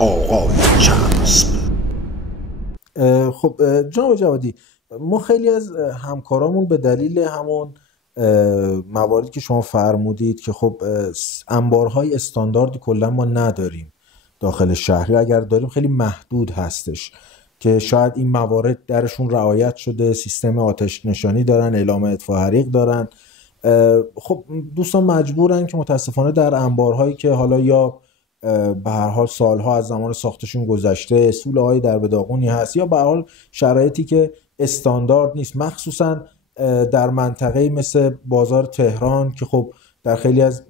آقای چسب. خب جناب جوادی، ما خیلی از همکارامون به دلیل همون مواردی که شما فرمودید که خب انبارهای استانداردی کلا ما نداریم داخل شهری، اگر داریم خیلی محدود هستش که شاید این موارد درشون رعایت شده، سیستم آتش نشانی دارن، اعلام اطفاء حریق دارن. خب دوستان مجبورن که متاسفانه در انبارهایی که حالا یا به هر حال سالها از زمان ساختشون گذشته، سوله‌های در به داغونی هست، یا به هر حال شرایطی که استاندارد نیست، مخصوصا در منطقه‌ای مثل بازار تهران که خب در خیلی از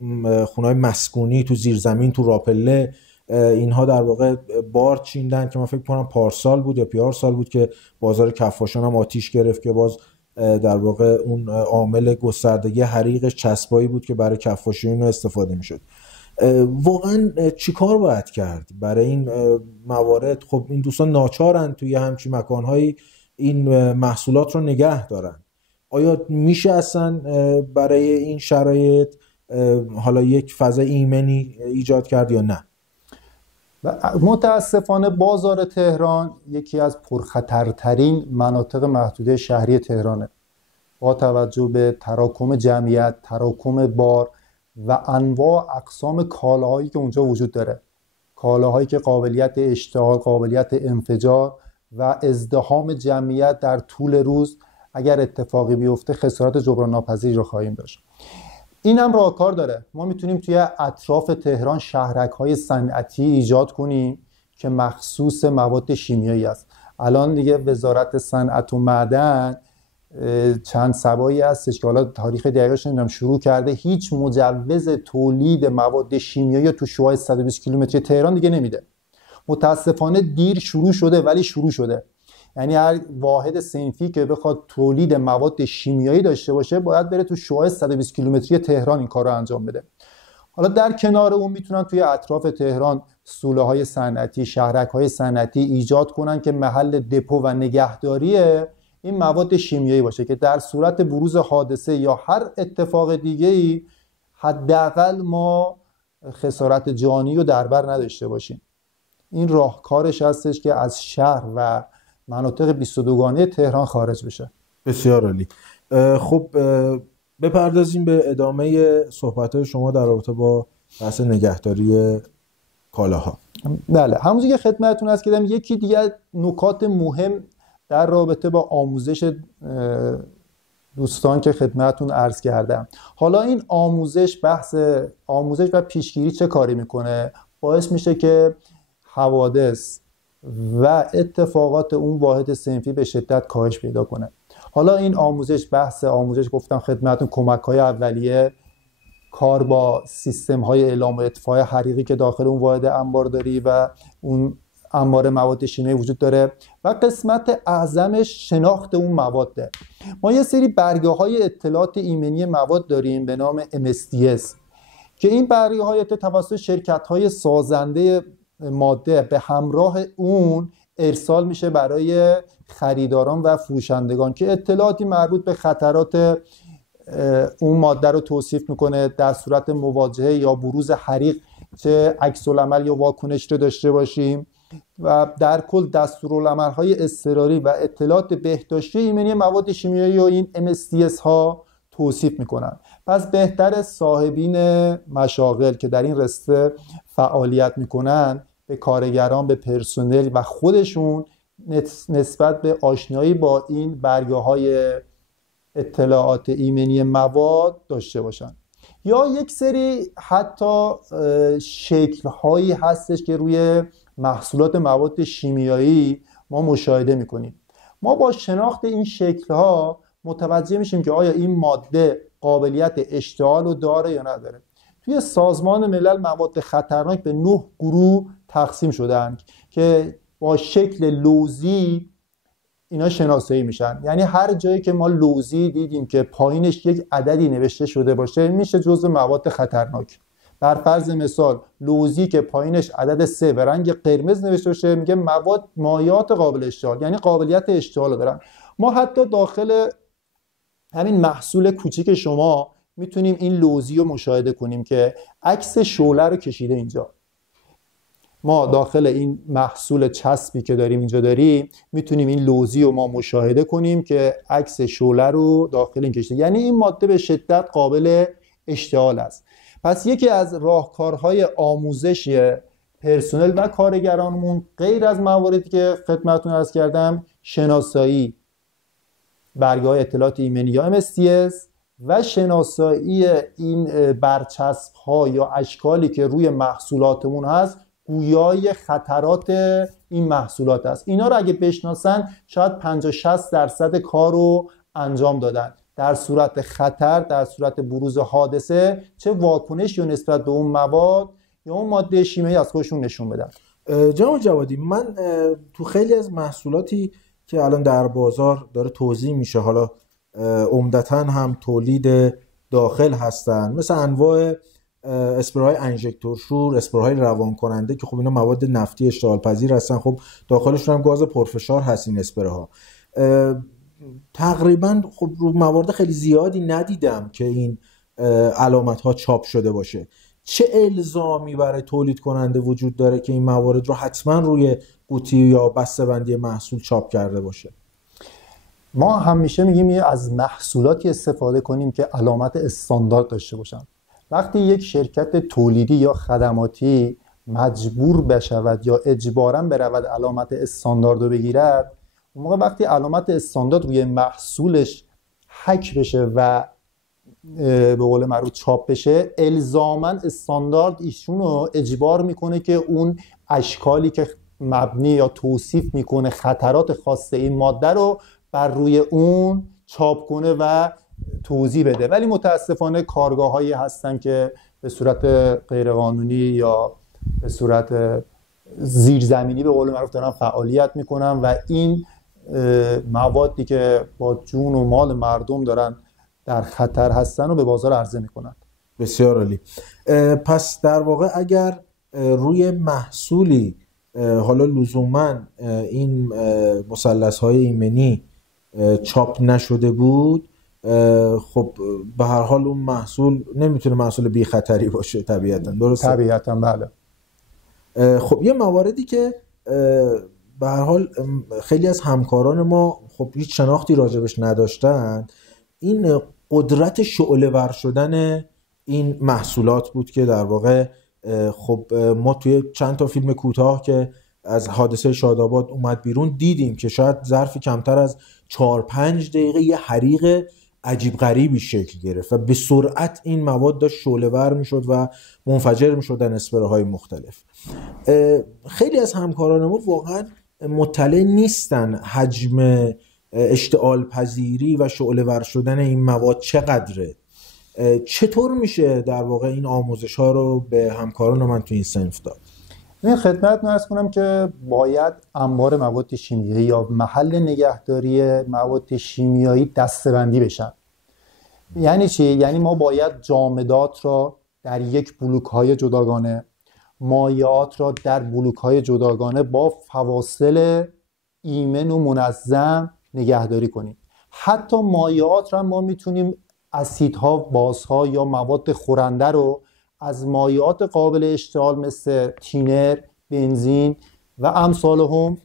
خونه‌های مسکونی تو زیرزمین، تو راپله، اینها در واقع بار چیندن که من فکر کنم پارسال بود یا پیارسال بود که بازار کفاشان هم آتیش گرفت که باز در واقع اون عامل گستردگی حریقش چسبایی بود که برای کفاشیون استفاده میشد. واقعا چیکار باید کرد برای این موارد؟ خب این دوستان ناچارن توی همچین مکانهایی این محصولات رو نگه دارن. آیا میشه اصلا برای این شرایط حالا یک فضا ایمنی ایجاد کرد یا نه؟ متاسفانه بازار تهران یکی از پرخطرترین مناطق محدوده شهری تهرانه، با توجه به تراکم جمعیت، تراکم بار و انواع اقسام کالاهایی که اونجا وجود داره، کالاهایی که قابلیت اشتعال، قابلیت انفجار و ازدحام جمعیت در طول روز اگر اتفاقی بیفته خسارات جبران ناپذیری رو خواهیم داشت. این هم راهکار داره. ما میتونیم توی اطراف تهران شهرک‌های صنعتی ایجاد کنیم که مخصوص مواد شیمیایی است. الان دیگه وزارت صنعت و معدن چند سبایی هستش که حالا تاریخ دقیقش نمیدونم شروع کرده، هیچ مجوز تولید مواد شیمیایی تو شعاع 120 کیلومتری تهران دیگه نمیده. متاسفانه دیر شروع شده ولی شروع شده. یعنی هر واحد صنفی که بخواد تولید مواد شیمیایی داشته باشه باید بره تو شعاع 120 کیلومتری تهران این کار رو انجام بده. حالا در کنار اون میتونن توی اطراف تهران سوله‌های صنعتی، شهرک‌های صنعتی ایجاد کنن که محل دپو و نگهداری این مواد شیمیایی باشه که در صورت بروز حادثه یا هر اتفاق دیگه‌ای حداقل ما خسارت جانی رو در بر نداشته باشیم. این راهکارش هستش که از شهر و مناطق 22گانه تهران خارج بشه. بسیار عالی. خب بپردازیم به ادامه صحبت‌های شما در رابطه با بحث نگهداری کالاها. بله، همونجوری که خدمتتون عرض کردم، یکی دیگه نکات مهم در رابطه با آموزش دوستان که خدمتتون عرض کردم. حالا این آموزش، بحث آموزش و پیشگیری چه کاری میکنه؟ باعث میشه که حوادث و اتفاقات اون واحد صنفی به شدت کاهش پیدا کنه. حالا این آموزش، بحث آموزش گفتم خدمتتون، کمک‌های اولیه، کار با سیستم‌های اعلام و اطفاء حریقی که داخل اون واحد انبارداری و اون انبار مواد شیمیایی وجود داره و قسمت اعظمش شناخت اون مواده. ما یه سری برگه‌های اطلاعات ایمنی مواد داریم به نام MSDS که این برگه‌های توسط شرکت‌های سازنده ماده به همراه اون ارسال میشه برای خریداران و فروشندگان که اطلاعاتی مربوط به خطرات اون ماده رو توصیف میکنه، در صورت مواجهه یا بروز حریق چه عکس‌العمل یا واکنش رو داشته باشیم و در کل دستورالعمل‌های اضطراری و اطلاعات بهداشتی ایمنی مواد شیمیایی و این MSDS ها توصیف میکنن. پس بهتر صاحبین مشاغل که در این رشته فعالیت میکنن به کارگران، به پرسنل و خودشون نسبت به آشنایی با این برگه‌های اطلاعات ایمنی مواد داشته باشن. یا یک سری حتی شکل‌هایی هستش که روی محصولات مواد شیمیایی ما مشاهده میکنیم. ما با شناخت این شکل‌ها متوجه میشیم که آیا این ماده قابلیت اشتعال رو داره یا نداره. توی سازمان ملل مواد خطرناک به 9 گروه تقسیم شدن که با شکل لوزی اینا شناسایی میشن. یعنی هر جایی که ما لوزی دیدیم که پایینش یک عددی نوشته شده باشه میشه جزو مواد خطرناک. بر فرض مثال لوزی که پایینش عدد 3 و رنگ قرمز نوشته باشه میگه مواد مایعات قابل اشتعال، یعنی قابلیت اشتعال دارن. ما حتی داخل همین محصول کوچیک شما میتونیم این لوزی رو مشاهده کنیم که عکس شعله رو کشیده اینجا. ما داخل این محصول چسبی که داریم اینجا داریم میتونیم این لوزی رو ما مشاهده کنیم که عکس شعله رو داخل این کشته، یعنی این ماده به شدت قابل اشتعال است. پس یکی از راهکارهای آموزش پرسنل و کارگرانمون غیر از مواردی که خدمتتون عرض کردم، شناسایی برگه‌های اطلاعات ایمنی یا MSTS و شناسایی این برچسب‌ها یا اشکالی که روی محصولاتمون هست گویای خطرات این محصولات است. اینا رو اگه بشناسن شاید 50-60% کار رو انجام دادن. در صورت خطر، در صورت بروز حادثه چه واکنشی نسبت به اون مواد یا اون ماده شیمیایی از خودشون نشون بدن. جناب جوادی، من تو خیلی از محصولاتی که الان در بازار داره توزیع میشه، حالا عمدتاً هم تولید داخل هستن، مثل انواع اسپرهای انژکتورشور، اسپرهای روان کننده که خب اینا مواد نفتی اشتعال پذیر هستن، خب داخلشون هم گاز پرفشار هست این اسپرها. تقریبا خب رو موارد خیلی زیادی ندیدم که این علامت ها چاپ شده باشه. چه الزامی برای تولید کننده وجود داره که این موارد رو حتما روی قوطی یا بسته‌بندی محصول چاپ کرده باشه؟ ما همیشه میگیم از محصولاتی استفاده کنیم که علامت استاندارد داشته باشن. وقتی یک شرکت تولیدی یا خدماتی مجبور بشود یا اجباراً برود علامت استاندارد رو بگیرد، اون موقع وقتی علامت استاندارد روی محصولش حک بشه و به قول معروف چاپ بشه، الزاماً استاندارد ایشون رو اجبار میکنه که اون اشکالی که مبنی یا توصیف میکنه خطرات خاص این ماده رو بر روی اون چاپ کنه و توضیح بده. ولی متاسفانه کارگاه‌هایی هستن که به صورت غیرقانونی یا به صورت زیرزمینی به قول معروف دارن فعالیت میکنن و این موادی که با جون و مال مردم دارن در خطر هستن و به بازار عرضه میکنن. بسیار عالی. پس در واقع اگر روی محصولی حالا لزوما این مثلث‌های ایمنی چاپ نشده بود، خب به هر حال اون محصول نمیتونه محصول بی خطری باشه طبیعتا، درسته؟ طبیعتا بله. خب یه مواردی که به هر حال خیلی از همکاران ما خب هیچ شناختی راجبش نداشتن، این قدرت شعله‌ور شدن این محصولات بود که در واقع خب ما توی چند تا فیلم کوتاه که از حادثه شاداباد اومد بیرون دیدیم که شاید ظرف کمتر از 4-5 دقیقه یه حریق عجیب غریبی شکل گرفت و به سرعت این مواد داشت شعله‌ور میشد و منفجر میشدن اسپرهای مختلف. خیلی از همکاران ما واقعا مطلع نیستن حجم اشتعال پذیری و شعله‌ور شدن این مواد چقدره. چطور میشه در واقع این آموزش ها رو به همکاران من تو این صنف داد؟ این خدمت عرض کنم که باید انبار مواد شیمیایی یا محل نگهداری مواد شیمیایی دسته‌بندی بشن. یعنی چی؟ یعنی ما باید جامدات را در یک بلوک‌های جداگانه، مایعات را در بلوک‌های جداگانه با فواصل ایمن و منظم نگهداری کنیم. حتی مایعات را ما میتونیم اسیدها، بازها یا مواد خورنده رو از مایعات قابل اشتعال مثل تینر، بنزین و امثالهم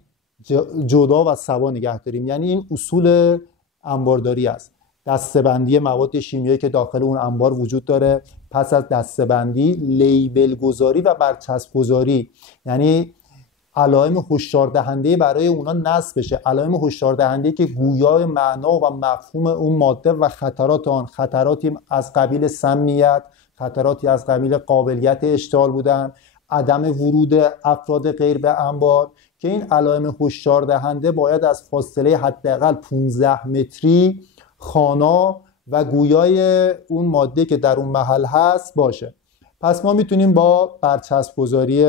جدا و سوا نگه داریم. یعنی این اصول انبارداری است. دسته‌بندی مواد شیمیایی که داخل اون انبار وجود داره، پس از دسته‌بندی لیبل گذاری و برچسب گذاری، یعنی علائم هشدار دهنده برای اونا نصب بشه، علائم هشدار دهنده که گویای معنا و مفهوم اون ماده و خطرات آن، خطراتی از قبیل سمیت، خطراتی از قبیل قابلیت اشتعال بودن، عدم ورود افراد غیر به انبار، که این علائم هشدار دهنده باید از فاصله حداقل 15 متری خانا و گویای اون ماده که در اون محل هست باشه. پس ما میتونیم با برچسب گذاری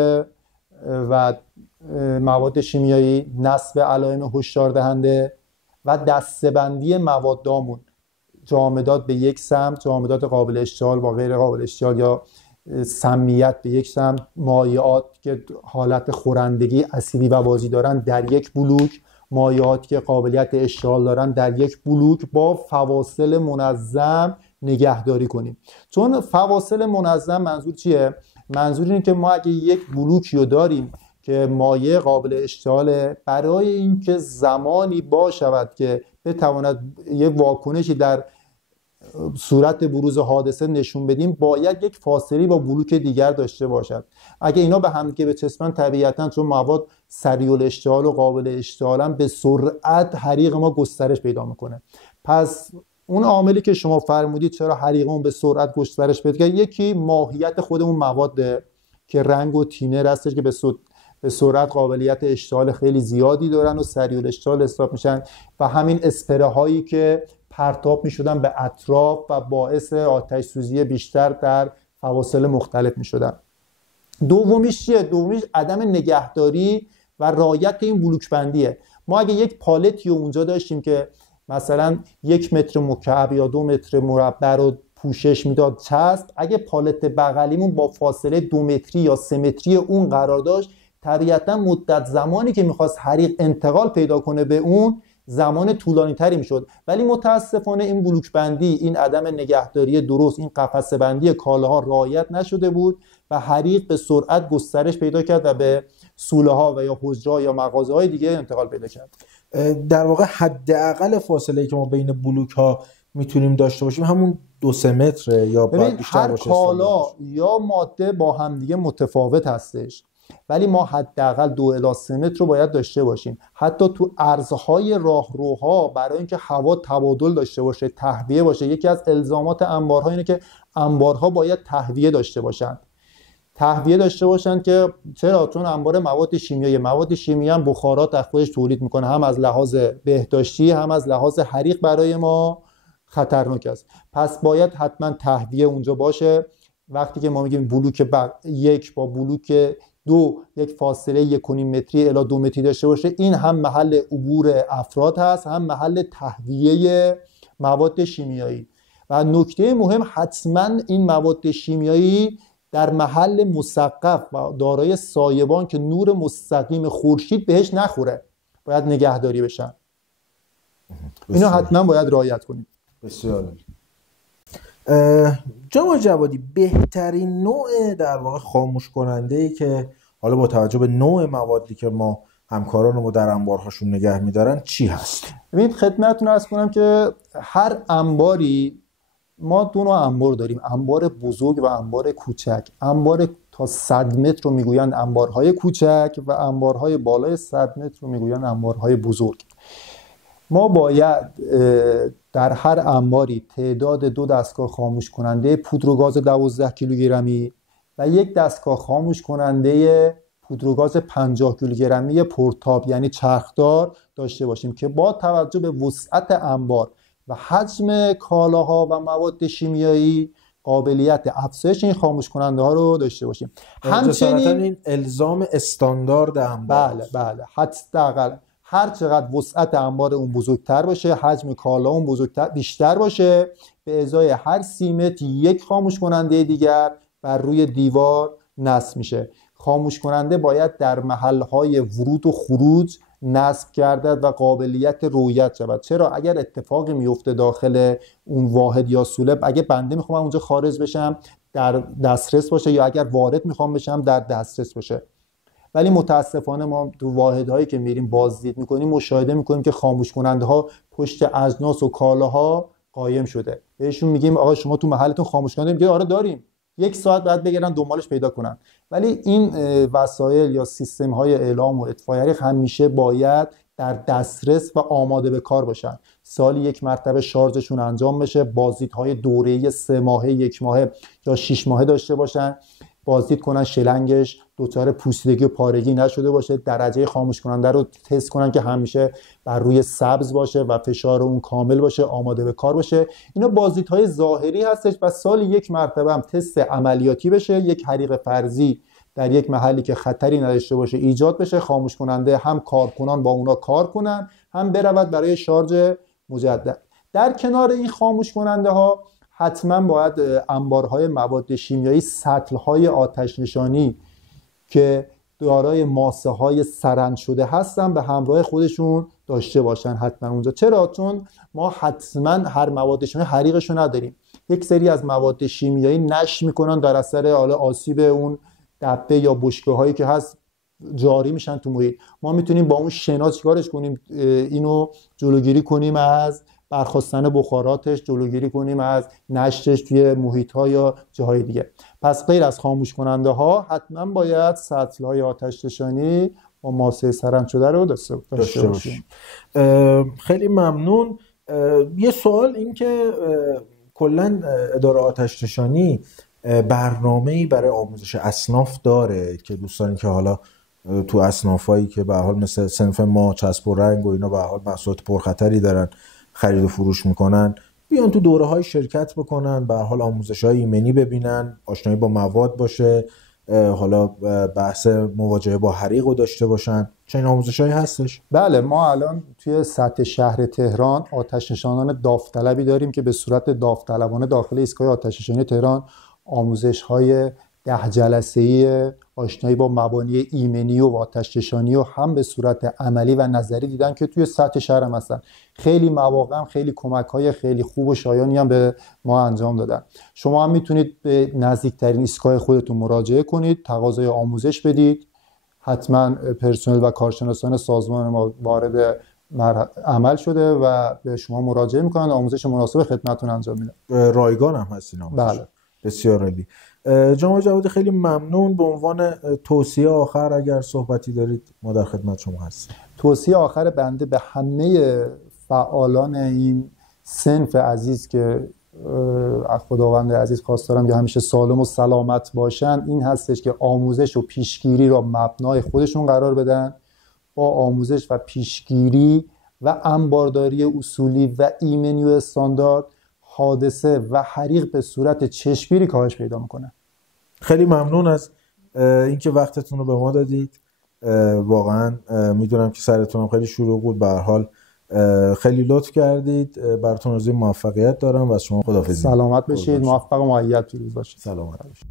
و مواد شیمیایی، نصب علائم هشدار دهنده و دسته‌بندی موادامون، جامدات به یک سمت، جامدات قابل اشتعال با غیر قابل اشتعال یا سمیت به یک سمت، مایعات که حالت خورندگی اسیدی و بازی دارن در یک بلوک، مایعات که قابلیت اشتعال دارن در یک بلوک با فواصل منظم نگهداری کنیم. چون فواصل منظم منظور چیه؟ منظور اینه که ما اگه یک بلوکی رو داریم که مایع قابل اشتعاله، برای اینکه زمانی باشد که بتواند یک واکنشی در صورت بروز حادثه نشون بدیم، باید یک فاصله با بلوک دیگر داشته باشد. اگه اینا به هم دیگه بچسبن، طبیعتاً چون مواد سریع الاشتعال و قابل اشتعالن، به سرعت حریق ما گسترش پیدا میکنه. پس اون عاملی که شما فرمودید چرا حریقمون به سرعت گسترش پیدا کرد، یکی ماهیت خودمون مواده که رنگ و تینر هستش که به سرعت قابلیت اشتعال خیلی زیادی دارن و سریع الاشتعال حساب میشن، و همین اسپره هایی که پرتاب میشدن به اطراف و باعث آتش سوزی بیشتر در فواصل مختلف میشدن. دومیش چیه؟ دومیش عدم نگهداری و رعایت این بلوک بندیه. ما اگه یک پالتی اونجا داشتیم که مثلا 1 متر مکعب یا 2 متر مربع رو پوشش میداد چسب، اگه پالت بغلیمون با فاصله 2 متری یا 3 متری اون قرار داشت، طبیعتا مدت زمانی که میخواست حریق انتقال پیدا کنه به اون زمان طولانی تری میشد. ولی متاسفانه این بلوک بندی، این عدم نگهداری درست، این قفسه بندی کالاها رعایت نشده بود و حریق به سرعت گسترش پیدا کرد و به سوله ها و یا حجره یا مغازه های دیگه انتقال پیدا کرد. در واقع حداقل فاصله‌ای که ما بین بلوک ها میتونیم داشته باشیم همون 2-3 متر یا بیشتر باشه. هر کالا یا ماده با همدیگه متفاوت هستش، ولی ما حداقل 2 الی 3 متر رو باید داشته باشیم. حتی تو ارزهای راهروها برای اینکه هوا تبادل داشته باشه، تهویه باشه، یکی از الزامات انبارها اینه که انبارها باید تهویه داشته باشن. تهویه داشته باشن که چرا؟ چون انبار مواد شیمیایی هم بخارات در خودش تولید میکنه، هم از لحاظ بهداشتی هم از لحاظ حریق برای ما خطرناک است. پس باید حتما تهویه اونجا باشه. وقتی که ما میگیم بلوک 1 با بلوک 2 یک فاصله 1.5 متری الی 2 متری داشته باشه، این هم محل عبور افراد هست، هم محل تهویه مواد شیمیایی. و نکته مهم، حتما این مواد شیمیایی در محل مسقف و دارای سایبان که نور مستقیم خورشید بهش نخوره باید نگهداری بشن. اینو حتما باید رعایت کنید. بسیار جناب جوادی، بهترین نوع در واقع خاموش کننده‌ای که حالا با توجه به نوع موادی که ما همکارانمون در انبارهاشون نگه می‌دارن چی هست؟ ببینید خدمتتون عرض کنم که هر انباری، ما 2 نوع انبار داریم، انبار بزرگ و انبار کوچک. انبار تا 100 متر رو میگویند انبارهای کوچک و انبارهای بالای 100 متر رو میگویند انبارهای بزرگ. ما باید در هر انباری تعداد 2 دستگاه خاموش کننده پودر و گاز 12 کیلوگرمی و 1 دستگاه خاموش کننده پودر و گاز 50 کیلوگرمی پرتاب یعنی چرخدار داشته باشیم که با توجه به وسعت انبار و حجم کالاها و مواد شیمیایی قابلیت افزایش این خاموش کننده ها رو داشته باشیم. همچنین این الزام استاندارد انبار. بله حداقل هر چقدر وسعت انبار اون بزرگتر باشه، حجم کالا اون بیشتر باشه، به ازای هر 30 متر 1 خاموش کننده دیگر بر روی دیوار نصب میشه. خاموش کننده باید در محل‌های ورود و خروج نصب گردد و قابلیت رویت شود. چرا؟ اگر اتفاقی میفته داخل اون واحد یا سولب، اگه بنده میخوام اونجا خارج بشم در دسترس باشه، یا اگر وارد میخوام بشم در دسترس باشه. ولی متاسفانه ما تو واحدهایی که میریم بازدید میکنیم مشاهده میکنیم که خاموش کننده ها پشت اجناس و کالاها قایم شده. بهشون میگیم آقا شما تو محلتون خاموش کننده؟ میگه آره داریم. 1 ساعت بعد بگردن دنبالش پیدا کنن. ولی این وسایل یا سیستم های اعلام و اطفایی همیشه باید در دسترس و آماده به کار باشن. سالی 1 مرتبه شارژشون انجام بشه، بازدیدهای دوره‌ای 3 ماهه، 1 ماهه یا 6 ماهه داشته باشن، بازدید کنن شلنگش دچار پوسیدگی و پارگی نشده باشه، درجه خاموش کننده رو تست کنن که همیشه بر روی سبز باشه و فشار اون کامل باشه، آماده به کار باشه. اینا بازدیدهای ظاهری هستش و سالی 1 مرتبه هم تست عملیاتی بشه، یک حریق فرضی در یک محلی که خطری نداشته باشه ایجاد بشه، خاموش کننده هم کارکنان با اونا کار کنن، هم برود برای شارژ مجدد. در کنار این خاموش کننده ها حتما باید انبارهای مواد شیمیایی، سطل‌های آتش نشانی که دارای ماسه های سرند شده هستن به همراه خودشون داشته باشن حتما اونجا. چرا؟ چون ما حتما هر مواد شیمیایی حریقشو نداریم. یک سری از مواد شیمیایی نشر میکنن در اثر حالا آسیب اون دبه یا بشکه‌هایی که هست جاری میشن تو محیط. ما میتونیم با اون شنا چیکارش کنیم؟ اینو جلوگیری کنیم از برخاستن بخاراتش، جلوگیری کنیم از نشرش توی محیط‌ها یا جاهای دیگه. پس غیر از خاموش کننده ها حتما باید سطل‌های آتش نشانی با ماسه سرند شده رو داشته باشیم. خیلی ممنون. یه سوال این که کلا اداره آتش نشانی برنامه‌ای برای آموزش اصناف داره که دوستانی که حالا تو اصنافایی که به هر حال مثل صنف ما چسب و رنگ و اینا به هر حال محصولات پرخطری دارن خرید و فروش میکنن بیان تو دوره‌های شرکت بکنن، به هر حال آموزش‌های ایمنی ببینن، آشنایی با مواد باشه، حالا بحث مواجهه با حریق رو داشته باشن. چنین آموزش‌هایی هستش؟ بله، ما الان توی سطح شهر تهران آتش نشانان داوطلبی داریم که به صورت داوطلبانه داخل ایستگاه آتش نشانی تهران آموزش‌های 10 جلسه‌ای آشنایی با مبانی ایمنی و آتش نشانی و هم به صورت عملی و نظری دیدن که توی سطح شهر هم هستن. خیلی مواقع هم خیلی کمک‌های خیلی خوب و شایانی هم به ما انجام دادن. شما هم میتونید به نزدیکترین ایستگاه خودتون مراجعه کنید، تقاضای آموزش بدید. حتما پرسنل و کارشناسان سازمان ما وارد عمل شده و به شما مراجعه میکنن، آموزش مناسب خدمتتون انجام میدن. رایگان هم هستین آموزش؟ بله. بسیار عالی. جناب جوادی خیلی ممنون. به عنوان توصیه آخر اگر صحبتی دارید ما در خدمت شما هستیم. توصیه آخر بنده به همه فعالان این صنف عزیز که از خداوند عزیز خواستارم که همیشه سالم و سلامت باشن این هستش که آموزش و پیشگیری را مبنای خودشون قرار بدن. با آموزش و پیشگیری و انبارداری اصولی و ایمنی و استاندارد حادثه و حریق به صورت چشمگیری کاهش پیدا میکنه. خیلی ممنون از اینکه وقتتون رو به ما دادید. واقعا میدونم که سرتون هم خیلی شلوغ بود، به هر حال خیلی لطف کردید. براتون آرزوی موفقیت دارم و از شما خداحافظی. سلامت باشید، موفق و مؤید پیروز باشید. سلامت باشید.